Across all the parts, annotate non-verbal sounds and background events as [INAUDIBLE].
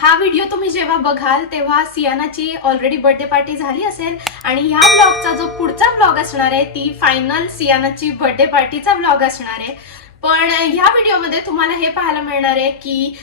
हा व्हिडिओ तुम्ही जेव्हा बघाल तेव्हा सियानाची ऑलरेडी बर्थडे पार्टी झाली असेल आणि ह्या ब्लॉगचा जो पुढचा ब्लॉग असणार आहे ती फायनल सियानाची बर्थडे पार्टीचा ब्लॉग असणार आहे. पण ह्या व्हिडिओमध्ये तुम्हाला हे पाहायला मिळणार आहे की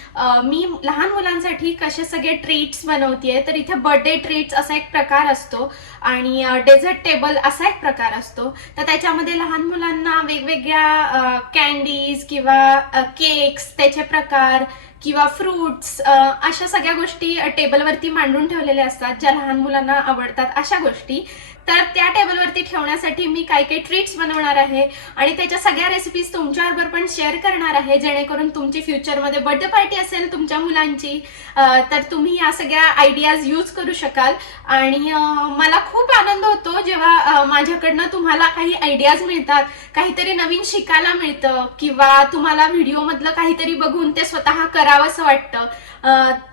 मी लहान मुलांसाठी कसे सगळे ट्रीट्स बनवतेय. तर इथे बर्थडे ट्रीट्स असा एक प्रकार असतो आणि डेझर्ट टेबल असा एक प्रकार असतो. तर त्याच्यामध्ये लहान मुलांना वेगवेगळ्या कॅन्डीज किंवा केक्स त्याचे प्रकार किंवा फ्रुट्स अशा सगळ्या गोष्टी टेबलवरती मांडून ठेवलेल्या असतात ज्या लहान मुलांना आवडतात अशा गोष्टी. तर त्या टेबलवरती ठेवण्यासाठी मी काही काही ट्रीट्स बनवणार आहे आणि त्याच्या सगळ्या रेसिपीज तुमच्याबरोबर पण शेअर करणार आहे जेणेकरून तुमची फ्युचरमध्ये बर्थडे पार्टी असेल तुमच्या मुलांची तर तुम्ही या सगळ्या आयडियाज यूज करू शकाल. आणि मला खूप आनंद होतो जेव्हा माझ्याकडनं तुम्हाला काही आयडियाज मिळतात काहीतरी नवीन शिकायला मिळतं किंवा तुम्हाला व्हिडिओमधलं काहीतरी बघून ते स्वतः कर करावंसं वाटतं.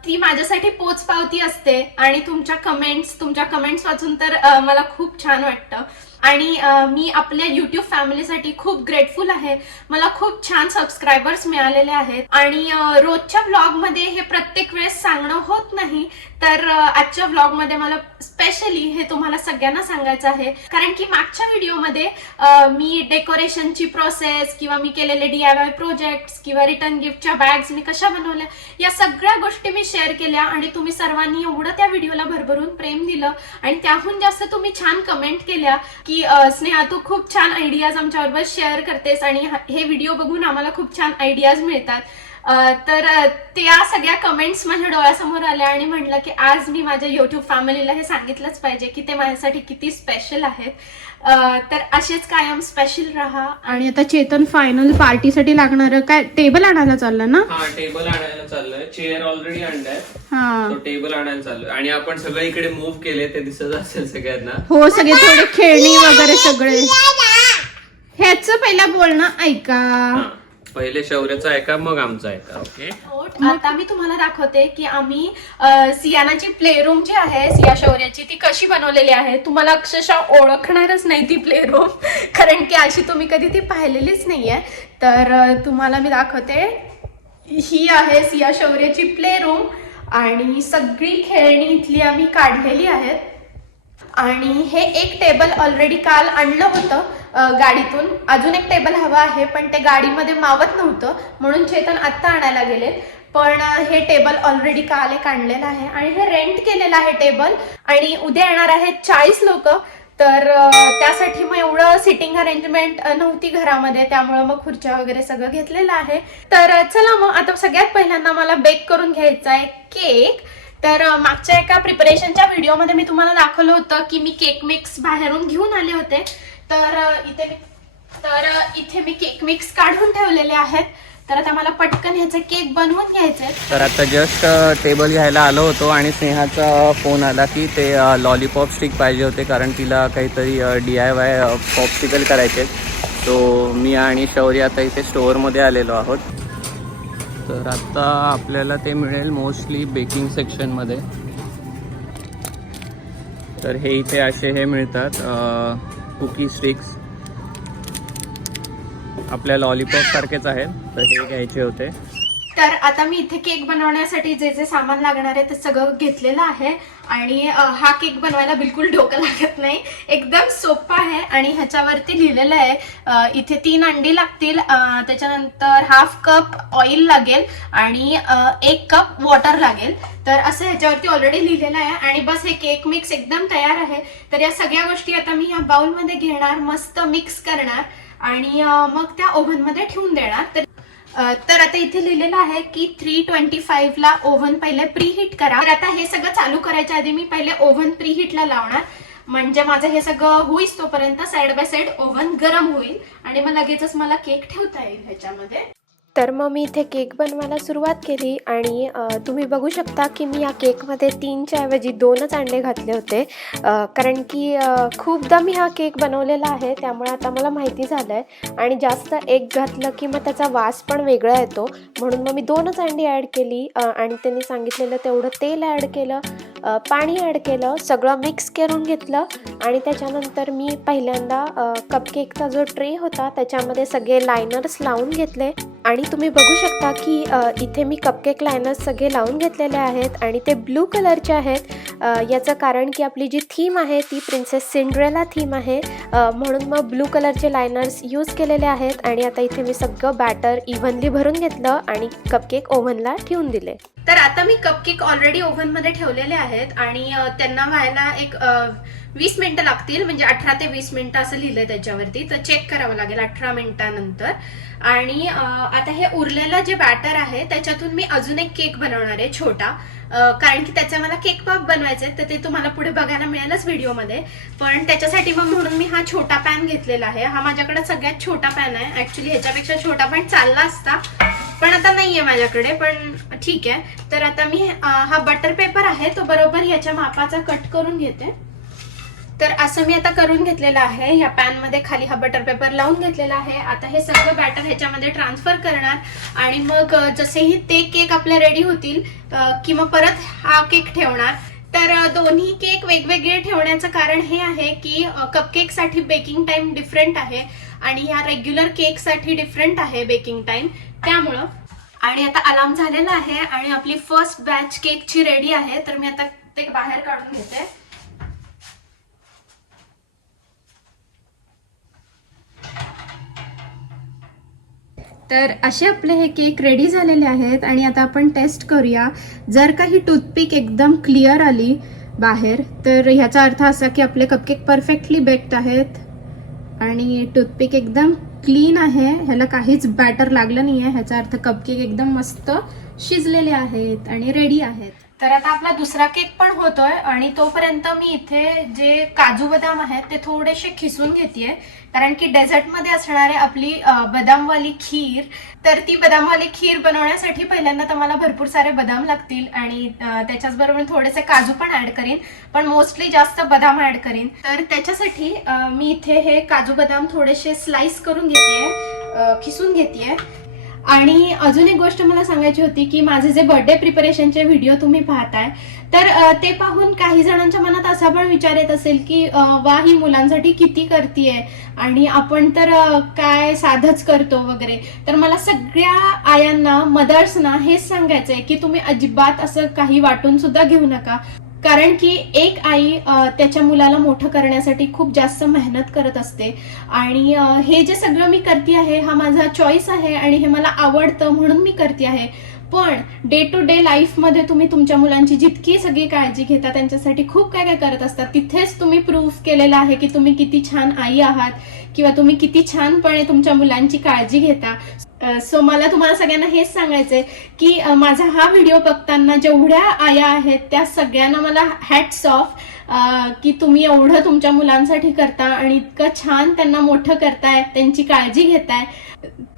ती माझ्यासाठी पोचपावती असते आणि तुमच्या कमेंट्स तुमच्या कमेंट्स वाचून तर मला खूप छान वाटतं. आणि मी आपल्या युट्यूब फॅमिलीसाठी खूप ग्रेटफुल आहे. मला खूप छान सबस्क्रायबर्स मिळालेले आहेत. आणि रोजच्या व्लॉगमध्ये हे प्रत्येक वेळेस सांगणं होत नाही तर आजच्या व्लॉगमध्ये मला स्पेशली हे तुम्हाला सगळ्यांना सांगायचं आहे. कारण की मागच्या व्हिडिओमध्ये मी डेकोरेशनची प्रोसेस किंवा मी केलेले डी आय वाय प्रोजेक्ट्स किंवा रिटर्न गिफ्टच्या बॅग्स मी कशा बनवल्या या सगळ्या गोष्टी मी शेअर केल्या आणि तुम्ही सर्वांनी एवढं त्या व्हिडिओला भरभरून प्रेम दिलं आणि त्याहून जास्त तुम्ही छान कमेंट केल्या की की स्नेहा तू खूप छान आयडियाज आमच्याबरोबर शेअर करतेस आणि हा- हे व्हिडिओ बघून आम्हाला खूप छान आयडियाज मिळतात. तर त्या सगळ्या कमेंट्स माझ्या डोळ्यासमोर आल्या आणि म्हटलं की आज मी माझ्या युट्यूब फॅमिलीला हे सांगितलंच पाहिजे की ते माझ्यासाठी किती स्पेशल आहेत. अ, तर असेच कायम स्पेशल राहा. आणि आता चेतन फायनल पार्टीसाठी लागणार काय? टेबल आणायला चाललं ना? हा टेबल आणायला चाललोय. चेअर ऑलरेडी आणलाय. हा. तो टेबल आणायला चाललोय. आणि आपण सगळे इकडे मूव्ह केले ते दिसत असेल सगळ्यांना. हो सगळे थोडे खेळणी वगैरे सगळे. ह्याच पहिला बोलणं ऐका. हा. पहिले शौर्याचा ऐका मग आमचा ऐका ओके. आता मी तुम्हाला दाखवते की आम्ही अ, सियानाची प्ले रूम जी आहे सिया शौर्याची ती कशी बनवलेली आहे? तुम्हाला अक्षरशः ओळखणारच नाही ती प्ले रूम [LAUGHS] कारण की अशी तुम्ही कधी ती पाहिलेलीच नाहीये. तर अ, तुम्हाला मी दाखवते. ही आहे सिया शौर्याची प्ले रूम आणि सगळी खेळणी इथली आम्ही काढलेली आहेत. आणि हे एक टेबल ऑलरेडी काल आणलं होतं. गाडीतून. अजून एक टेबल हवं आहे पण ते गाडीमध्ये मावत नव्हतं म्हणून चेतन आत्ता आणायला गेले पण हे टेबल ऑलरेडी काल एक आणलेलं आहे आणि हे रेंट केलेलं आहे टेबल आणि उद्या येणार आहेत चाळीस लोक. तर त्यासाठी मग एवढं सिटिंग अरेंजमेंट नव्हती घरामध्ये त्यामुळं मग खुर्च्या वगैरे सगळं घेतलेलं आहे. तर चला मग आता सगळ्यात पहिल्यांदा मला बेक करून घ्यायचा आहे केक तर मागच्या एका प्रिपरेशनच्या व्हिडिओमध्ये मी तुम्हाला दाखवलं होतं की मी केक मिक्स बाहेरून घेऊन आले होते. तर इथे मी तर इथे मी केक मिक्स काढून ठेवलेले आहेत. तर आता मला पटकन ह्याचे केक बनवून घ्यायचे तर आता जस्ट टेबल घ्यायला आलो होतो आणि स्नेहाचा फोन आला की ते लॉलीपॉप स्टिक पाहिजे होते कारण तिला काहीतरी डी आय वाय पॉप्सिकल करायचे सो मी आणि शौर्य आता इथे स्टोअरमध्ये आलेलो आहोत. तर आता आपल्याला ते मिळेल मोस्टली बेकिंग सेक्शनमध्ये तर हे इथे असे हे मिळतात. कुकी स्टिक्स आपल्या लॉलीपॉप सारखेच आहेत. तर हे घ्यायचे होते. तर आता मी इथे केक बनवण्यासाठी जे जे सामान लागणार आहे ते सगळं घेतलेलं आहे. आणि हा केक बनवायला बिलकुल डोकं लागत नाही. एकदम सोपा आहे आणि ह्याच्यावरती लिहिलेलं आहे इथे तीन अंडी लागतील त्याच्यानंतर हाफ कप ऑइल लागेल आणि एक कप वॉटर लागेल. तर असं ह्याच्यावरती ऑलरेडी लिहिलेलं आहे आणि बस हे केक मिक्स एकदम तयार आहे. तर या सगळ्या गोष्टी आता मी ह्या बाउलमध्ये घेणार मस्त मिक्स करणार आणि मग त्या ओव्हनमध्ये ठेवून देणार. तर तर आता इथे लिहिलेलं आहे की थ्री ट्वेंटी फाईव्ह ला ओव्हन पहिले प्रीहीट करा. तर आता हे सगळं चालू करायच्या आधी मी पहिले ओव्हन प्रीहीटला लावणार. म्हणजे माझं हे सगळं होईस तोपर्यंत साईड बाय साईड ओव्हन गरम होईल. आणि मग लगेचच मला केक ठेवता येईल ह्याच्यामध्ये. तर मग मी इथे केक बनवायला सुरुवात केली आणि तुम्ही बघू शकता की मी या केकमध्ये तीनच्या ऐवजी दोनच अंडे घातले होते. कारण की खूपदा मी हा केक बनवलेला आहे त्यामुळे आता मला माहिती झालं आहे आणि जास्त एक घातलं की मग त्याचा वास पण वेगळा येतो. म्हणून मग मी दोनच अंडी ॲड केली आणि त्यांनी सांगितलेलं तेवढं तेल ॲड केलं. पाणी ॲड केलं सगळं मिक्स करून घेतलं आणि त्याच्यानंतर मी पहिल्यांदा कपकेकचा जो ट्रे होता त्याच्यामध्ये सगळे लायनर्स लावून घेतले. आणि तुम्ही बघू शकता की इथे मी कपकेक लायनर्स सगळे लावून घेतलेले आहेत आणि ते ब्लू कलरचे आहेत. याचं कारण की आपली जी थीम आहे ती प्रिन्सेस सिंड्रेला थीम आहे. म्हणून मग ब्लू कलरचे लायनर्स यूज केलेले आहेत आणि आता इथे मी सगळं बॅटर इव्हनली भरून घेतलं आणि कपकेक ओव्हनला ठेवून दिले. तर आता मी कपकेक ऑलरेडी ओव्हनमध्ये ठेवलेले आहेत आणि त्यांना व्हायला एक वीस मिनिटं लागतील म्हणजे अठरा ते वीस मिनिटं असं लिहिलंय त्याच्यावरती. तर चेक करावं लागेल अठरा मिनिटानंतर. आणि आता हे उरलेलं जे बॅटर आहे त्याच्यातून मी अजून एक केक बनवणार आहे छोटा. कारण की त्याचा मला केक पॉप बनवायचे तर ते तुम्हाला पुढे बघायला मिळेलच व्हिडिओमध्ये. पण त्याच्यासाठी मग म्हणून मी हा छोटा पॅन घेतलेला आहे. हा माझ्याकडे सगळ्यात छोटा पॅन आहे. ऍक्च्युली ह्याच्यापेक्षा छोटा पॅन चालला असता पण आता नाही आहे माझ्याकडे पण ठीक आहे. तर आता मी हा बटर पेपर आहे तो बरोबर ह्याच्या मापाचा कट करून घेते. तर असं मी आता करून घेतलेलं आहे. ह्या पॅनमध्ये खाली हा बटर पेपर लावून घेतलेला आहे. आता हे सगळं बॅटर ह्याच्यामध्ये ट्रान्सफर करणार. आणि मग जसेही ते केक आपल्या रेडी होतील किंवा परत हा केक ठेवणार. तर दोन्ही केक वेगवेगळे ठेवण्याचं कारण हे आहे की कपकेकसाठी बेकिंग टाईम डिफरंट आहे. आणि ह्या रेग्युलर केकसाठी डिफरंट आहे बेकिंग टाईम त्यामुळं आणि आता अलार्म झालेला आहे आणि आपली फर्स्ट बॅच केकची रेडी आहे. तर मी आता ते बाहेर काढून घेते. तर असे आपले हे केक रेडी झालेले आहेत आणि आता आपण टेस्ट करूया. जर का ही टूथपिक एकदम क्लिअर आली बाहेर तर ह्याचा अर्थ असा की आपले कपकेक परफेक्टली बेक्ड आहेत आणि टूथपिक एकदम क्लीन आहे. ह्याला काहीच बॅटर लागलं नाही आहे ह्याचा अर्थ कपकेक एकदम मस्त शिजलेले आहेत आणि रेडी आहेत. तर आता आपला दुसरा केक पण होतोय आणि तोपर्यंत मी इथे जे काजू बदाम आहेत ते थोडेसे खिसून घेतेय. कारण की डेझर्टमध्ये असणारे आपली बदामवाली खीर तर ती बदामवाली खीर बनवण्यासाठी पहिल्यांदा तर मला भरपूर सारे बदाम लागतील आणि त्याच्याच बरोबर थोडेसे काजू पण ऍड करीन. पण मोस्टली जास्त बदाम ऍड करीन. तर त्याच्यासाठी मी इथे हे काजू बदाम थोडेसे स्लाइस करून घेते खिसून घेते आणि अजून एक गोष्ट मला सांगायची होती की माझे जे बर्थडे प्रिपरेशनचे व्हिडिओ तुम्ही पाहताय तर ते पाहून काही जणांच्या मनात असा पण विचार येत असेल की वा ही मुलांसाठी किती करतीये आणि आपण तर काय साधच करतो वगैरे. तर मला सगळ्या आयांना मदर्सना हेच सांगायचंय की तुम्ही अजिबात असं काही वाटून सुद्धा घेऊ नका. कारण की एक आई त्याच्या मुलाला मोठं करण्यासाठी खूप जास्त मेहनत करत असते. आणि हे जे सगळं मी करते आहे हा माझा चॉईस आहे आणि हे मला आवडतं म्हणून मी करते आहे. पण डे टू डे लाईफमध्ये तुम्ही तुमच्या मुलांची जितकी सगळी काळजी घेता त्यांच्यासाठी खूप काय काय करत असतात तिथेच तुम्ही प्रूफ केलेलं आहे की तुम्ही किती छान आई आहात किंवा तुम्ही किती छानपणे तुमच्या मुलांची काळजी घेता. सो मला तुम्हाला सगळ्यांना हेच सांगायचंय की माझा हा व्हिडिओ बघताना जेवढ्या आया आहेत त्या सगळ्यांना मला हॅट्स ऑफ की तुम्ही एवढं तुमच्या मुलांसाठी करता आणि इतकं छान त्यांना मोठं करताय त्यांची काळजी घेताय.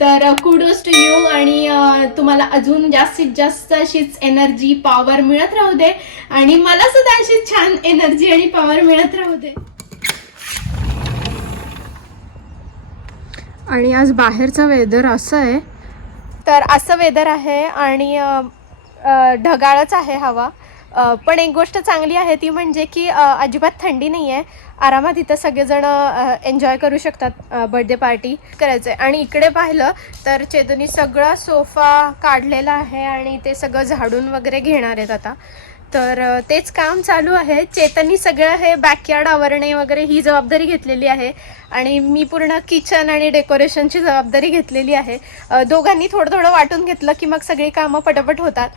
तर कुडोज टू यू आणि तुम्हाला अजून जास्तीत जास्त अशीच एनर्जी पॉवर मिळत राहू दे. आणि मला सुद्धा अशी छान एनर्जी आणि पॉवर मिळत राहू दे. आणि आज बाहेरचं वेदर असं आहे. तर असं वेदर आहे आणि ढगाळच आहे हवा. पण एक गोष्ट चांगली आहे ती म्हणजे की अजिबात थंडी नाही आहे आरामात इथं सगळेजण एन्जॉय करू शकतात बर्थडे पार्टी करायचं. आहे आणि इकडे पाहिलं तर चेतनी सगळा सोफा काढलेला आहे आणि ते सगळं झाडून वगैरे घेणार आहेत आता. तर तेच काम चालू आहे. चेतननी सगळं हे बॅकयार्ड आवरणे वगैरे ही जबाबदारी घेतलेली आहे. आणि मी पूर्ण किचन आणि डेकोरेशनची जबाबदारी घेतलेली आहे. दोघांनी थोडं थोडं वाटून घेतलं की मग सगळी कामं पटापट होतात.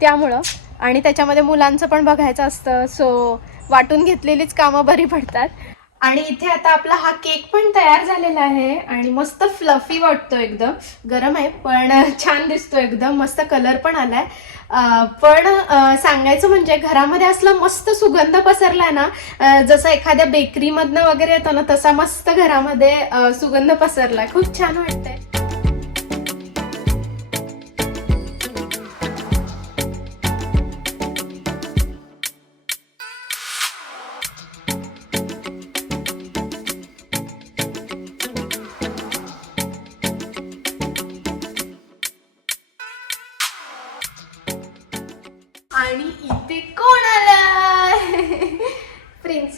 त्यामुळं आणि त्याच्यामध्ये मुलांचं पण बघायचं असतं सो वाटून घेतलेलीच कामं बरी पडतात. आणि इथे आता आपला हा केक पण तयार झालेला आहे आणि मस्त फ्लफी वाटतो एकदम. गरम आहे पण छान दिसतो एकदम. मस्त कलर पण आलाय. पण सांगायचं म्हणजे घरामध्ये असलं मस्त सुगंध पसरलाय ना जसं एखाद्या बेकरीमधनं वगैरे येतो ना तसा मस्त घरामध्ये सुगंध पसरलाय खूप छान वाटतंय.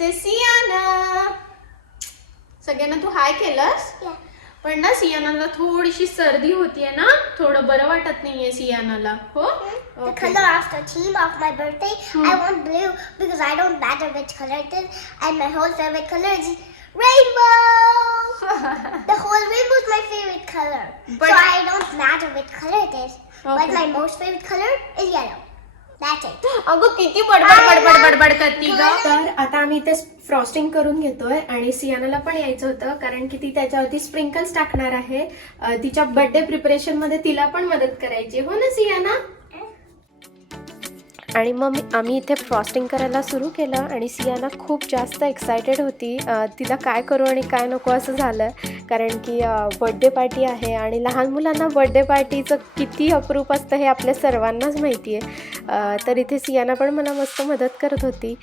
प्रिन्सेस सियाना सगळ्यांना तू हाय केलंस पण ना सियानाला थोडीशी सर्दी होतीये ना थोडं बरं वाटत नाहीये सियानाला हो The color of the team of my birthday, I want blue because I don't matter which color it is, and my whole favorite color is rainbow. the whole rainbow is my favorite color, But- so I don't matter which color it is. But Okay. my most favorite color is yellow. अगं किती बडबड बडबड बडबड करती ग. तर आता आम्ही इथे फ्रॉस्टिंग करून घेतोय आणि सियानाला पण यायचं होतं कारण की ती त्याच्यावरती स्प्रिंकल्स टाकणार आहे. तिच्या बर्थडे प्रिपरेशनमध्ये तिला पण मदत करायची हो ना सियाना? आणि मग आम्ही इथे फ्रॉस्टिंग करायला सुरू केलं आणि सियाना खूप जास्त एक्सायटेड होती. तिला काय करू आणि काय नको असं झालं. कारण की बड्डे पार्टी आहे आणि लहान मुलांना बड्डे पार्टीचं किती अप्रूप असतं हे आपल्या सर्वांनाच माहिती आहे. तर इथे सियाना पण मला मस्त मदत करत होती.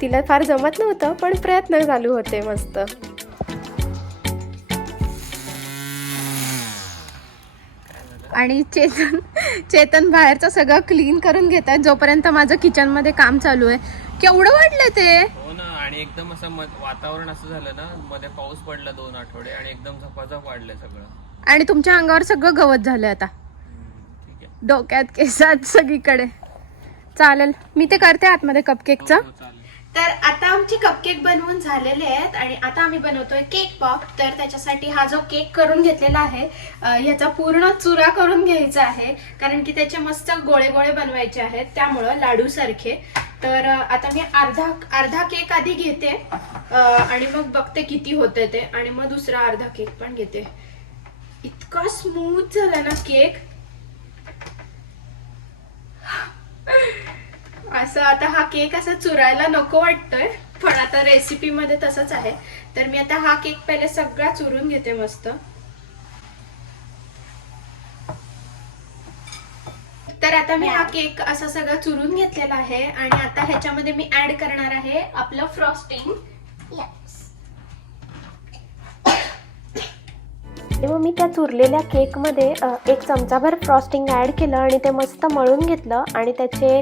तिला फार जमत नव्हतं पण प्रयत्न चालू होते मस्त. आणि चेतन चेतन बाहेरचं सगळं क्लीन करून घेत आहे जोपर्यंत माझं किचनमध्ये काम चालू आहे. केवढं वाढलं ते? हो ना आणि एकदम असं वातावरण असं झालं ना मध्ये पाऊस पडला दोन आठवडे आणि एकदम झपाझप वाढलंय सगळं. आणि तुमच्या अंगावर सगळं गवत झालंय आता. डोक्यात केसात सगळीकडे. चालेल मी ते करते आतमध्ये कपकेकचं तर आता आमचे कपकेक बनवून झालेले आहेत आणि आता आम्ही बनवतोय केक पॉप तर त्याच्यासाठी हा जो केक करून घेतलेला आहे ह्याचा याचा पूर्ण चुरा करून घ्यायचा आहे कारण की त्याचे मस्त गोळे गोळे बनवायचे आहेत त्यामुळं लाडू सारखे. तर आता मी अर्धा अर्धा केक आधी घेते आणि मग बघते किती होते ते. आणि मग दुसरा अर्धा केक पण घेते. इतका स्मूथ झाला ना केक असं आता हा केक असा चुरायला नको वाटतोय पण आता रेसिपी मध्ये तसंच आहे. तर मी आता हा केक पहिले सगळा चुरून घेते मस्त. तर आता मी हा केक असा सगळा चुरून घेतलेला आहे आणि आता ह्याच्यामध्ये मी ऍड करणार आहे आपलं फ्रॉस्टिंग तेव्हा मी त्या चुरलेल्या केकमध्ये एक चमचाभर फ्रॉस्टिंग ॲड केलं आणि ते मस्त मळून घेतलं आणि त्याचे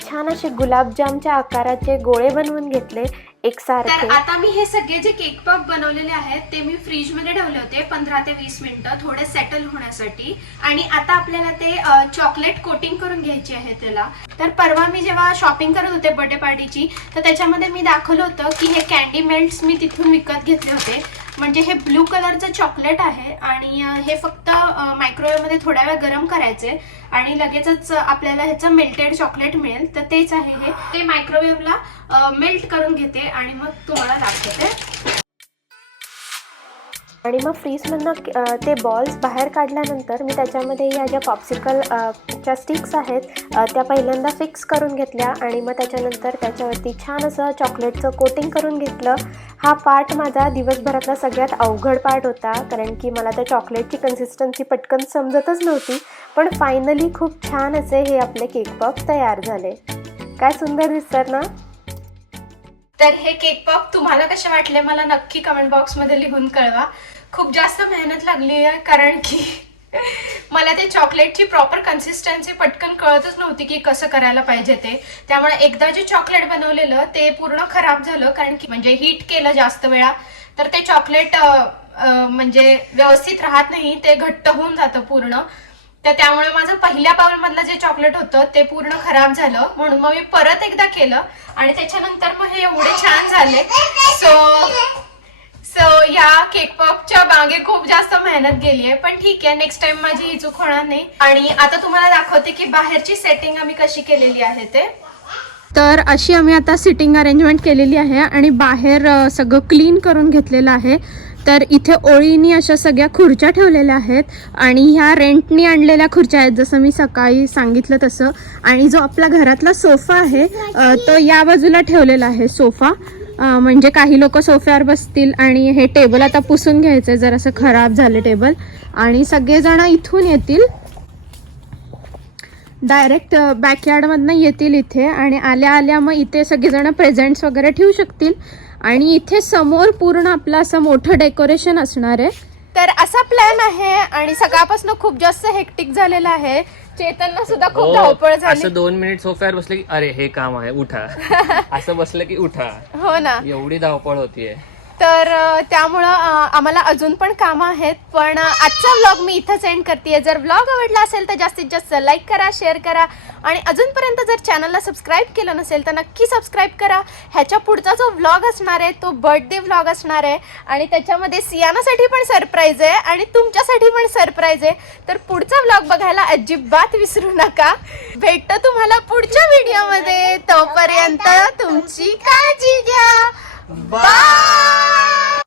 छान असे गुलाबजामच्या आकाराचे गोळे बनवून घेतले एक एकसारखे आता मी हे सगळे जे केक पॉप बनवलेले आहेत ते मी फ्रीजमध्ये ठेवले होते पंधरा ते वीस मिनिटं थोडे सेटल होण्यासाठी. आणि आता आपल्याला ते चॉकलेट कोटिंग करून घ्यायची आहे त्याला. तर परवा मी जेव्हा शॉपिंग करत होते बर्थडे पार्टीची तर त्याच्यामध्ये मी दाखवलं होतं की हे कॅन्डी मेल्ट्स मी तिथून विकत घेतले होते. म्हणजे हे ब्लू कलरचं चॉकलेट आहे आणि हे फक्त मायक्रोवेव्हमध्ये थोड्या वेळ गरम करायचे आणि लगेचच आपल्याला ह्याचं मेल्टेड चॉकलेट मिळेल. तर तेच आहे हे. ते मायक्रोवेव्हला मेल्ट करून घेते आणि मग तुम्हाला दाखवते. आणि मग फ्रीजमधनं ते बॉल्स बाहेर काढल्यानंतर मी त्याच्यामध्ये या ज्या पॉप्सिकल च्या स्टिक्स आहेत त्या पहिल्यांदा फिक्स करून घेतल्या आणि मग त्याच्यानंतर त्याच्यावरती छान असं चॉकलेटचं कोटिंग करून घेतलं. हा पार्ट माझा दिवसभरातला सगळ्यात अवघड पार्ट होता कारण की मला त्या चॉकलेटची कन्सिस्टन्सी पटकन समजतच नव्हती. पण फायनली खूप छान असे हे आपले केक पॉप तयार झाले. काय सुंदर दिसतात ना? तर हे केक पॉप तुम्हाला कसे वाटले? मला नक्की कमेंट बॉक्समध्ये लिहून कळवा. खूप जास्त मेहनत लागली आहे कारण की मला ते चॉकलेटची प्रॉपर कन्सिस्टन्सी पटकन कळतच नव्हती की कसं करायला पाहिजे ते. त्यामुळे एकदा जे चॉकलेट बनवलेलं ते पूर्ण खराब झालं कारण की म्हणजे हीट केलं जास्त वेळा. तर ते चॉकलेट म्हणजे व्यवस्थित राहत नाही ते घट्ट होऊन जातं पूर्ण. तर त्यामुळे माझं पहिल्या पावलमधलं मधलं जे चॉकलेट होतं ते पूर्ण खराब झालं. म्हणून मग मी परत एकदा केलं. आणि त्याच्यानंतर मग हे एवढे छान झाले. सो सो या केक पॉपच्या मागे खूप जास्त मेहनत गेली आहे. पण ठीक आहे नेक्स्ट टाइम माझी ही चूक होणार नाही. आणि आता तुम्हाला दाखवते की बाहेरची सेटिंग आम्ही कशी केलेली आहे ते. तर अशी आम्ही आता सिटिंग अरेंजमेंट केलेली आहे आणि बाहेर सगळं क्लीन करून घेतलेलं आहे. तर इथे ओळीनी अशा सगळ्या खुर्च्या ठेवलेल्या आहेत आणि ह्या रेंटनी आणलेल्या खुर्च्या आहेत जसं मी सकाळी सांगितलं तसं. आणि जो आपला घरातला सोफा आहे तो या बाजूला ठेवलेला आहे सोफा म्हणजे काही लोक सोफ्यावर बसतील आणि हे टेबल आता पुसून घ्यायचं जर असं खराब झालं टेबल. आणि सगळेजण इथून येतील. डायरेक्ट बॅकयार्डमधनं येतील इथे आणि आल्या आल्या मग इथे सगळेजण प्रेझेंट्स वगैरे ठेवू शकतील. आणि इथे समोर पूर्ण आपलं असं मोठं डेकोरेशन असणार आहे. तर असा प्लॅन आहे आणि सकाळपासून खूप जास्त हेक्टिक झालेला आहे. चेतनला सुद्धा खूप हो, धावपळ झाली. असं दोन मिनिट सोफ्यावर बसले की अरे हे काम आहे उठा. [LAUGHS] असं बसलं की उठा. हो ना. एवढी धावपळ होतीये. तर त्यामुळं आम्हाला अजून पण कामं आहेत पण आजचा व्लॉग मी इथंच एंड करते जर व्लॉग आवडला असेल तर जास्तीत जास्त लाईक करा शेअर करा आणि अजूनपर्यंत जर चॅनलला सबस्क्राईब केलं नसेल तर नक्की सबस्क्राईब करा. ह्याच्या पुढचा जो व्लॉग असणार आहे तो बर्थडे व्लॉग असणार आहे आणि त्याच्यामध्ये सियानासाठी पण सरप्राईज आहे आणि तुमच्यासाठी पण सरप्राईज आहे. तर पुढचा व्लॉग बघायला अजिबात विसरू नका. भेटतं तुम्हाला पुढच्या व्हिडिओमध्ये तोपर्यंत तुमची काळजी घ्या. Bye! Bye!